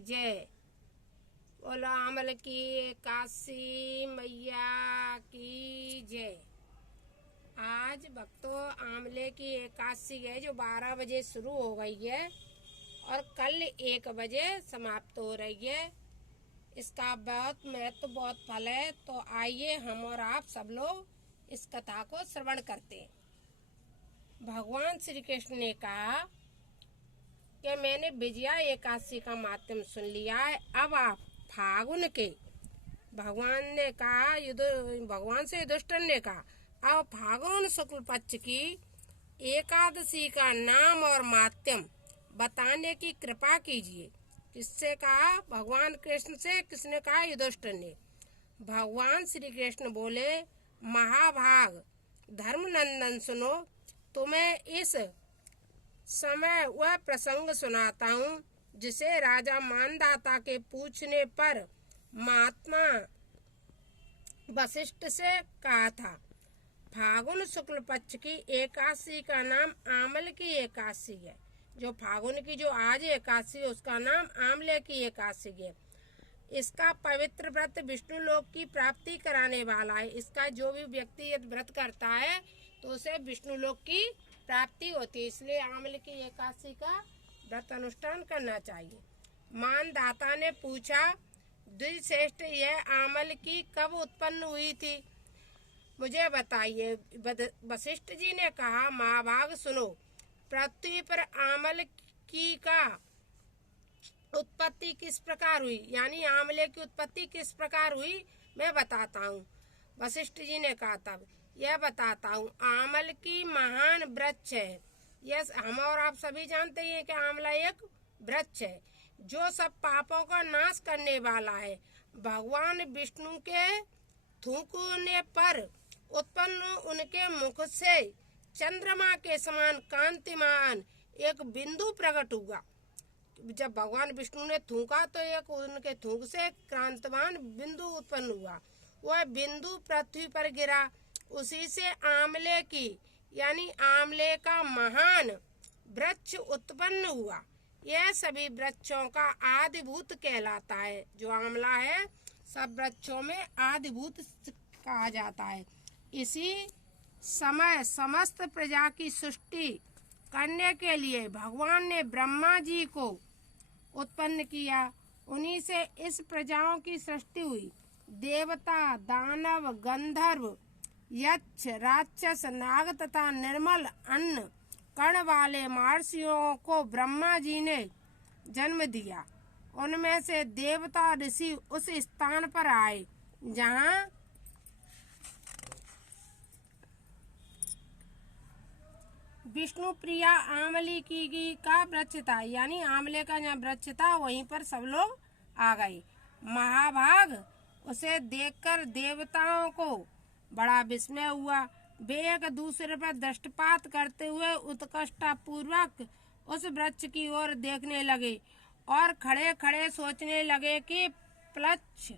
जय। बोलो आमल की एकादशी मैया की जय। आज भक्तों आमले की एकादशी है जो 12 बजे शुरू हो गई है और कल 1 बजे समाप्त हो रही है। इसका बहुत महत्व, बहुत फल है। तो आइए हम और आप सब लोग इस कथा को श्रवण करते हैं। भगवान श्री कृष्ण ने कहा कि मैंने विजया एकादशी का माध्यम सुन लिया है। अब आप फागुन के, भगवान से युधिष्ठिर ने कहा अब फागुन शुक्ल पक्ष की एकादशी का नाम और माध्यम बताने की कृपा कीजिए। किससे कहा? भगवान कृष्ण से। किसने कहा? युधिष्ठिर ने। भगवान श्री कृष्ण बोले, महाभाग धर्मनंदन सुनो, तुम्हें इस समय वह प्रसंग सुनाता हूँ जिसे राजा मानदाता के पूछने पर महात्मा वशिष्ठ से कहा था। फागुन शुक्ल पक्ष की एकादशी का नाम आमल की एकादशी है। जो फागुन की जो आज एकादशी है उसका नाम आमले की एकादशी है। इसका पवित्र व्रत विष्णु लोक की प्राप्ति कराने वाला है। इसका जो भी व्यक्ति यदि व्रत करता है तो उसे विष्णु लोक की प्राप्ति होती है। इसलिए आमल की एकादशी का व्रत अनुष्ठान करना चाहिए। मानदाता ने पूछा, द्विश्रेष्ठ यह आमल की कब उत्पन्न हुई थी, मुझे बताइए। वशिष्ठ जी ने कहा, महाभाग सुनो, पृथ्वी पर आमल की का उत्पत्ति किस प्रकार हुई, यानी आमले की उत्पत्ति किस प्रकार हुई, मैं बताता हूँ। वशिष्ठ जी ने कहा, तब यह बताता हूँ। आमल की महान वृक्ष है। यह हम और आप सभी जानते हैं कि आमला एक वृक्ष है जो सब पापों का नाश करने वाला है। भगवान विष्णु के थूकने पर उत्पन्न उनके मुख से चंद्रमा के समान कांतिमान एक बिंदु प्रकट हुआ। जब भगवान विष्णु ने थूका तो एक उनके थूक से कांतिमान बिंदु उत्पन्न हुआ। वह बिंदु पृथ्वी पर गिरा। उसी से आमले की यानी आमले का महान वृक्ष उत्पन्न हुआ। यह सभी वृक्षों का आदिभूत कहलाता है। जो आमला है सब वृक्षों में आदिभूत कहा जाता है। इसी समय समस्त प्रजा की सृष्टि करने के लिए भगवान ने ब्रह्मा जी को उत्पन्न किया। उन्हीं से इस प्रजाओं की सृष्टि हुई। देवता, दानव, गंधर्व, यक्ष, राक्षस, नाग तथा निर्मल अन्न कर्ण वाले महर्षियों को ब्रह्मा जी ने जन्म दिया। उनमें से देवता ऋषि उस स्थान पर आए जहाँ विष्णु प्रिया आमली की का वृक्ष था, यानी आमले का जहाँ वृक्ष था वहीं पर सब लोग आ गए। महाभाग उसे देखकर देवताओं को बड़ा विस्मय हुआ। वे एक दूसरे पर दृष्टिपात करते हुए उत्कंठा पूर्वक उस वृक्ष की ओर देखने लगे और खड़े खड़े सोचने लगे कि पक्ष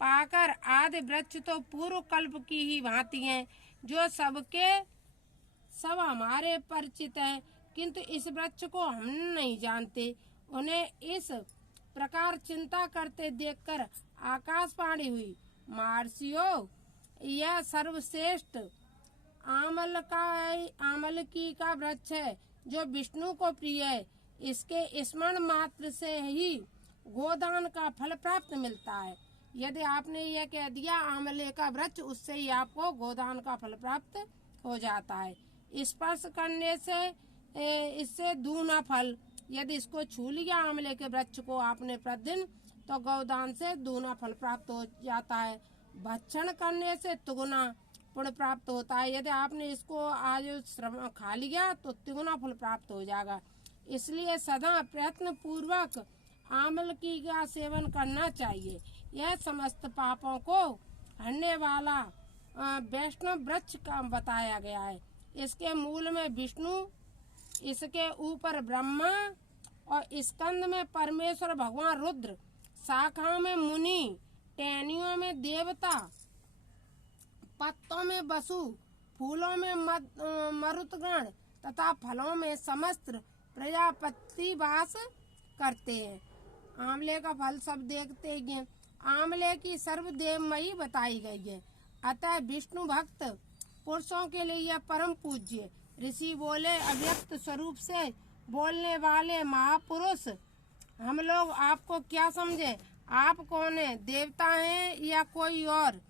पाकर आदि वृक्ष तो पूर्व कल्प की ही भांति हैं, जो सब हमारे परिचित हैं, किंतु इस वृक्ष को हम नहीं जानते। उन्हें इस प्रकार चिंता करते देखकर आकाशवाणी हुई, महर्षियों, यह सर्वश्रेष्ठ आमल की का वृक्ष है जो विष्णु को प्रिय है। इसके स्मरण मात्र से ही गोदान का फल प्राप्त मिलता है। यदि आपने यह कह दिया आमले का वृक्ष, उससे ही आपको गोदान का फल प्राप्त हो जाता है। स्पर्श करने से इससे दूना फल। यदि इसको छू लिया आमले के वृक्ष को आपने प्रतिदिन, तो गोदान से दूना फल प्राप्त हो जाता है। भक्षण करने से तिगुना पुण्य प्राप्त होता है। यदि आपने इसको आज खा लिया तो तिगुना फल प्राप्त हो जाएगा। इसलिए सदा प्रयत्न पूर्वक आमल की का सेवन करना चाहिए। यह समस्त पापों को हरने वाला वैष्णव वृक्ष का बताया गया है। इसके मूल में विष्णु, इसके ऊपर ब्रह्मा और स्कंद में परमेश्वर भगवान रुद्र, शाखाओं में मुनि, टहनियों में देवता, पत्तों में वसु, फूलों में मरुतगण तथा फलों में समस्त प्रजापति वास करते हैं। आंवले का फल सब देखते ही हैं। आंवले की सर्वदेवमयी बताई गई है, अतः विष्णु भक्त पुरुषों के लिए यह परम पूज्य। ऋषि बोले, अव्यक्त स्वरूप से बोलने वाले महापुरुष, हम लोग आपको क्या समझे? आप कौन है? देवता हैं या कोई और?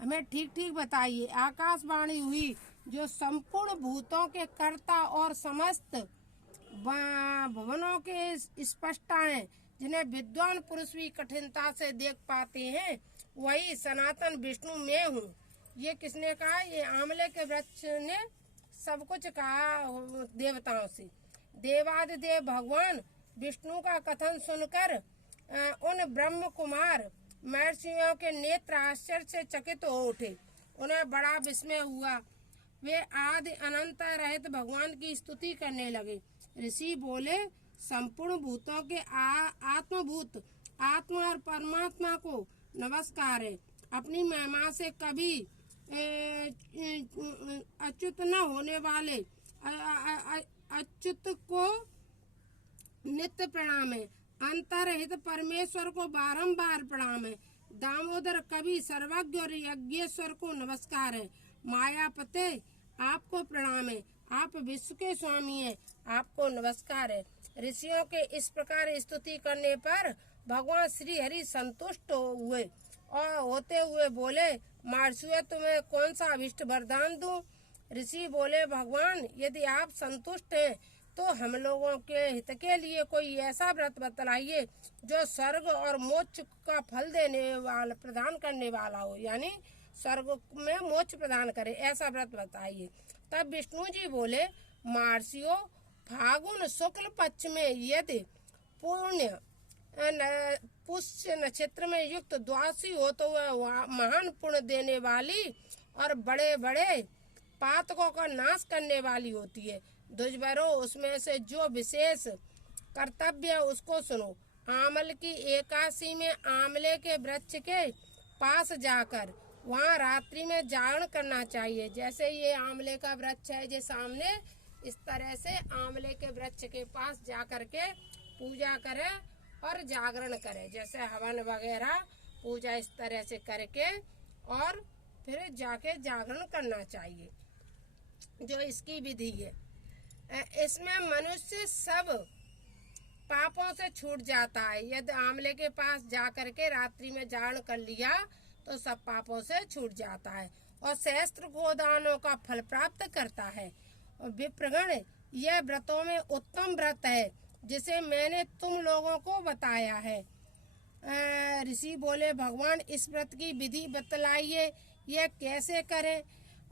हमें ठीक ठीक बताइए। आकाशवाणी हुई, जो संपूर्ण भूतों के कर्ता और समस्त भवनों के स्पष्टा हैं, जिन्हें विद्वान पुरुष भी कठिनता से देख पाते हैं, वही सनातन विष्णु मैं हूँ। ये किसने कहा? ये आंवले के वृक्ष ने सब कुछ कहा देवताओं से। देवादिदेव भगवान विष्णु का कथन सुनकर उन ब्रह्म कुमार महर्षियों के नेत्र आश्चर्य से चकित हो उठे। उन्हें बड़ा विस्मय हुआ। वे आदि अनंत रहित भगवान की स्तुति करने लगे। ऋषि बोले, संपूर्ण भूतों के आत्मभूत आत्मा और परमात्मा को नमस्कार है। अपनी महिमा से कभी अच्युत न होने वाले अच्युत को नित्य प्रणाम है। अंतरहित परमेश्वर को बारंबार प्रणाम है। दामोदर कवि सर्वज्ञ और यज्ञेश्वर को नमस्कार है। मायापते आपको प्रणाम है। आप विश्व के स्वामी हैं, आपको नमस्कार है। ऋषियों के इस प्रकार स्तुति करने पर भगवान श्री हरि संतुष्ट हुए और होते हुए बोले, महर्षियों, तुम्हें कौन सा अभिष्ट वरदान दूं? ऋषि बोले, भगवान, यदि आप संतुष्ट हैं तो हम लोगों के हित के लिए कोई ऐसा व्रत बतलाइए जो स्वर्ग और मोक्ष का फल देने वाला, प्रदान करने वाला हो, यानी स्वर्ग में मोक्ष प्रदान करे, ऐसा व्रत बताइए। तब विष्णु जी बोले, महर्षियों, फागुन शुक्ल पक्ष में यदि पुष्य नक्षत्र में युक्त द्वादशी हो तो वह महान पुण्य देने वाली और बड़े बड़े पातकों का नाश करने वाली होती है। दुष्वरो, उसमें से जो विशेष कर्तव्य उसको सुनो। आमल की एकादशी में आंवले के वृक्ष के पास जाकर वहाँ रात्रि में जागरण करना चाहिए। जैसे ये आंवले का वृक्ष है जो सामने, इस तरह से आंवले के वृक्ष के पास जाकर के पूजा करें और जागरण करें, जैसे हवन वगैरह पूजा इस तरह से करके और फिर जाके जागरण करना चाहिए, जो इसकी विधि है। इसमें मनुष्य सब पापों से छूट जाता है। यदि आंवले के पास जाकर के रात्रि में जागरण कर लिया तो सब पापों से छूट जाता है और सहस्त्र गोदानों का फल प्राप्त करता है। और विप्रगण, यह व्रतों में उत्तम व्रत है जिसे मैंने तुम लोगों को बताया है। ऋषि बोले, भगवान, इस व्रत की विधि बतलाइए, यह कैसे करें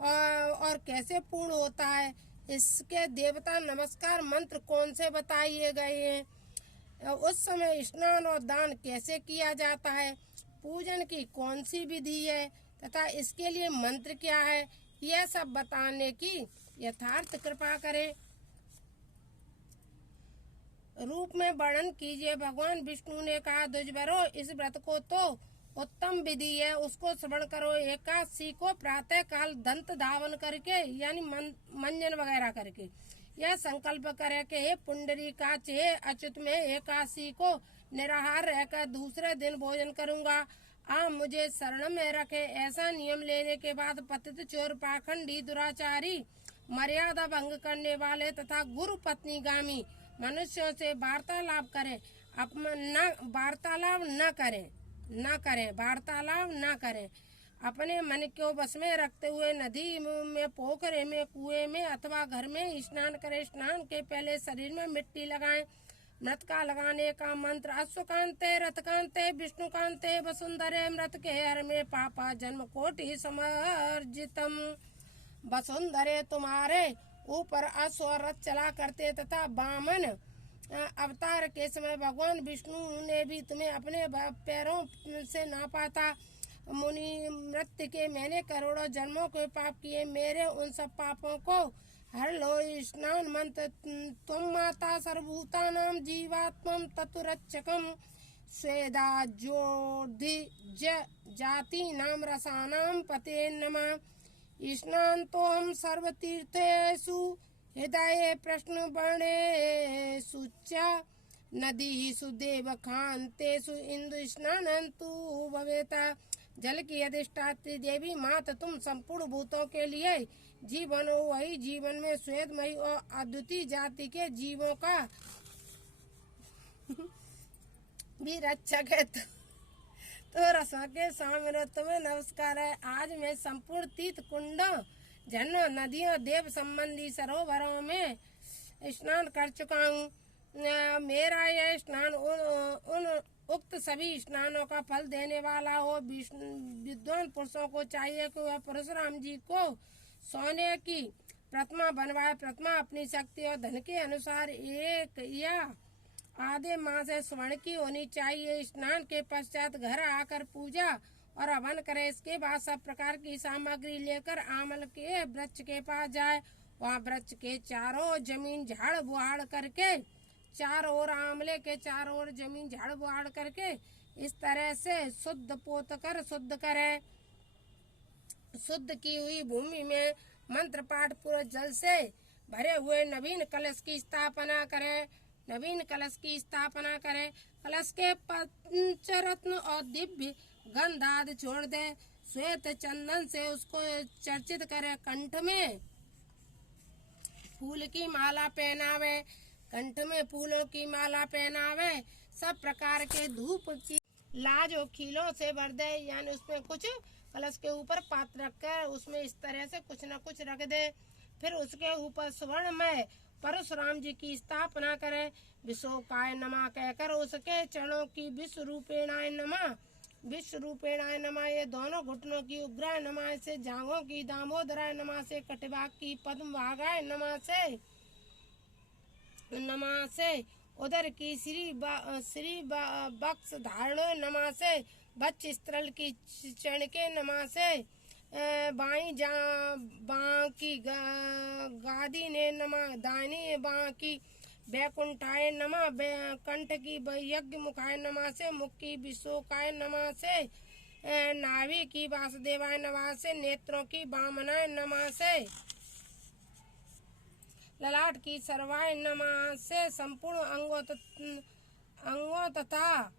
और कैसे पूर्ण होता है? इसके देवता नमस्कार मंत्र कौन से बताए गए हैं? उस समय स्नान और दान कैसे किया जाता है? पूजन की कौन सी विधि है तथा इसके लिए मंत्र क्या है? यह सब बताने की यथार्थ कृपा करें। रूप में वर्णन कीजिए। भगवान विष्णु ने कहा, दुष्वरो, इस व्रत को तो उत्तम विधि है, उसको श्रवण करो। एकादशी को प्रातः काल दंत धावन करके, यानी मंजन वगैरह करके यह संकल्प करे कि हे पुंडरीकाक्ष, हे अच्युत, में एकादशी को निराहार रहकर दूसरे दिन भोजन करूंगा। आप मुझे शरण में रखे। ऐसा नियम लेने के बाद पतित, चोर, पाखंडी, दुराचारी, मर्यादा भंग करने वाले तथा गुरु पत्नीगामी मनुष्यों से वार्तालाप करें। वार्तालाप न करें। अपने मन को बस में रखते हुए नदी में, पोखरे में, कुएं में अथवा घर में स्नान करें। स्नान के पहले शरीर में मिट्टी लगाएं। मृत का लगाने का मंत्र, अश्वकांते, रथकांते, विष्णुकांते, वसुंधरे, मृत के हर में पापा जन्म कोटि समर्जितम। वसुंधरे, तुम्हारे ऊपर अश्व और रथ चला करते तथा वामन अवतार के समय भगवान विष्णु ने भी तुम्हें अपने पैरों से नापा था। मुनि मृत्यु के मैंने करोड़ों जन्मों के पाप किए, मेरे उन सब पापों को हर लो। स्नान मंत्र, तुम माता सर्वभूतानां जीवात्मं ततुरक्षकं स्वेदा ज्योति जाति नाम रसानां पते नमः। स्नान तो हम सर्वतीर्थेषु हृदय प्रश्न वर्णेषु च नदीषु देवकान्तेषु इंदु स्नानन्तु भवेता। जल की अधिष्ठात्री देवी मात तुम संपूर्ण भूतों के लिए जीवन हो, वही जीवन में श्वेतमयी और अद्वितीय जाति के जीवों का भी रक्षक है। तो रसों के स्वामी तुम्हें नमस्कार है। आज मैं संपूर्ण तीर्थ कुंडों, झरनों, नदियों, देव संबंधी सरोवरों में स्नान कर चुका हूँ। मेरा यह स्नान उन उक्त सभी स्नानों का फल देने वाला हो। विद्वान पुरुषों को चाहिए कि वह परशुराम जी को सोने की प्रतिमा बनवाए। प्रतिमा अपनी शक्ति और धन के अनुसार एक या आधे माह से स्वर्ण की होनी चाहिए। स्नान के पश्चात घर आकर पूजा और हवन करे। इसके बाद सब प्रकार की सामग्री लेकर आमल के वृक्ष के पास जाए। वहाँ वृक्ष के चारों जमीन झाड़ बुहाड़ करके, चारों ओर आमले के चारों ओर जमीन झाड़ बुहाड़ करके इस तरह से शुद्ध पोत कर शुद्ध करे। शुद्ध की हुई भूमि में मंत्र पाठ पूर्वक जल से भरे हुए नवीन कलश की स्थापना करे। नवीन कलश की स्थापना करे। कलश के पंचरत्न और दिव्य गंध आदि छोड़ दे। श्वेत चंदन से उसको चर्चित करे। कंठ में फूल की माला पहनावे। कंठ में फूलों की माला पहनावे। सब प्रकार के धूप की लाज और खीलों से भर दे। यानी उसमें कुछ कलश के ऊपर पात्र रखकर उसमें इस तरह से कुछ न कुछ रख दे। फिर उसके ऊपर स्वर्ण में परशुराम जी की स्थापना करे। विश्वकाय नमः कहकर उसके चरणों की विश्व रूपेणाय नमः, विश्व रूपेणाय नमः, ये दोनों घुटनों की उग्राय नमः से, जांघों की दामोदराय नमः से, कटिभाग की पद्म भागाय नमः से, उदर की श्री बक्स धारणो नमः से, बच्च स्थल की चरण के नमः से, बाई बाँ की गादी ने नमः, दाहिनी बाँ की वैकुंठाय नमः, कंठ की यज्ञ मुखाय नमः से, मुख की विशोकाय नमः से, नाभि की वासुदेवाय नमः से, नेत्रों की वामनाय नमः से, ललाट की सर्वाय नमः से, संपूर्ण अंगों तथा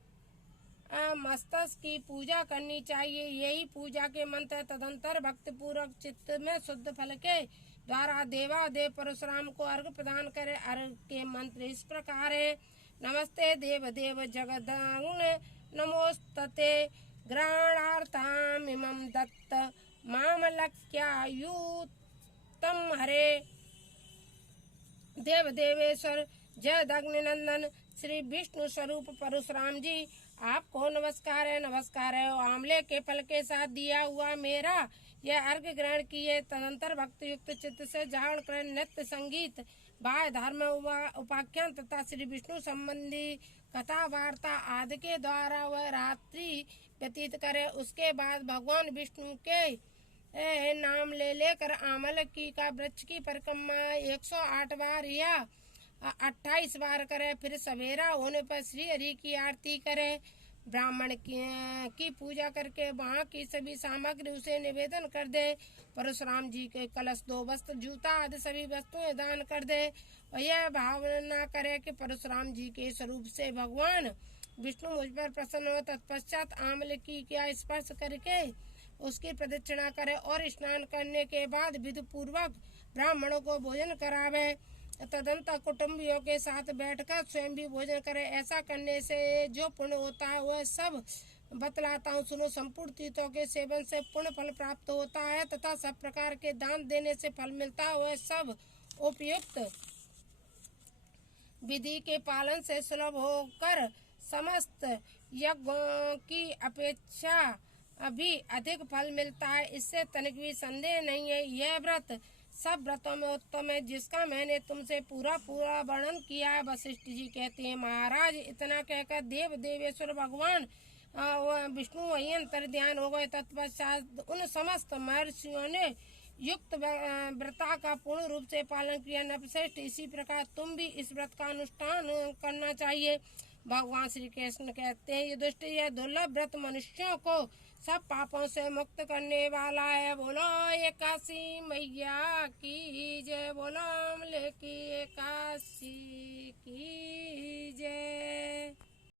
मस्तक की पूजा करनी चाहिए। यही पूजा के मंत्र। तदंतर भक्ति पूर्वक चित्त में शुद्ध फल के द्वारा देवादेव परशुराम को अर्घ प्रदान करे। अर्घ के मंत्र इस प्रकार है। नमस्ते देव देव जगदांग, नमोस्तते ग्रहणार्थमिमं दत्त मामलक्ष्यायुतं हरे। देव देवेश्वर जगदग्निनंदन श्री विष्णु स्वरूप परशुराम जी, आपको नमस्कार है। नमस्कार है। आंवले के फल के साथ दिया हुआ मेरा यह अर्घ ग्रहण किए। तदंतर भक्ति युक्त चित्त से जागरण कर नृत्य, संगीत, वाद्य, धर्म, उपाख्यान तथा श्री विष्णु संबंधी कथा वार्ता आदि के द्वारा वह रात्रि व्यतीत करे। उसके बाद भगवान विष्णु के नाम ले लेकर आमल की का वृक्ष की परिक्रमा 108 बार या 28 बार करे। फिर सवेरा होने पर श्री हरि की आरती करे। ब्राह्मण की पूजा करके वहाँ की सभी सामग्री उसे निवेदन कर दे। परशुराम जी के कलश, 2 वस्त्र, जूता आदि सभी वस्तुएं दान कर दे। और यह भावना करे कि परशुराम जी के स्वरूप से भगवान विष्णु मुझ पर प्रसन्न हो। तत्पश्चात आमले की क्या स्पर्श करके उसकी प्रदक्षिणा करे और स्नान करने के बाद विधि पूर्वक ब्राह्मणों को भोजन करावे। तदंतर कुटुंबियों के साथ बैठकर स्वयं भी भोजन करे। ऐसा करने से जो पुण्य होता है वह सब बतलाता हूँ, सुनो। संपूर्ण तीर्थों के सेवन से पुण्य फल प्राप्त होता है तथा सब प्रकार के दान देने से फल मिलता है। वह सब उपयुक्त विधि के पालन से सुलभ होकर समस्त यज्ञों की अपेक्षा अभी अधिक फल मिलता है। इससे तनिक भी संदेह नहीं है। यह व्रत सब व्रतों में उत्तम है जिसका मैंने तुमसे पूरा वर्णन किया है। वशिष्ठ जी कहते हैं, महाराज इतना कहकर देव देवेश्वर भगवान विष्णु वही अंतर ध्यान हो गए। तत्पश्चात उन समस्त महर्षियों ने युक्त व्रता का पूर्ण रूप से पालन किया। नरश्रेष्ठ, इसी प्रकार तुम भी इस व्रत का अनुष्ठान करना चाहिए। भगवान श्री कृष्ण कहते हैं, ये दुष्ट, यह दुर्लभ व्रत मनुष्यों को सब पापों से मुक्त करने वाला है। बोलो एकादशी मैया की जय, बोलो अमले की एकादशी की जय।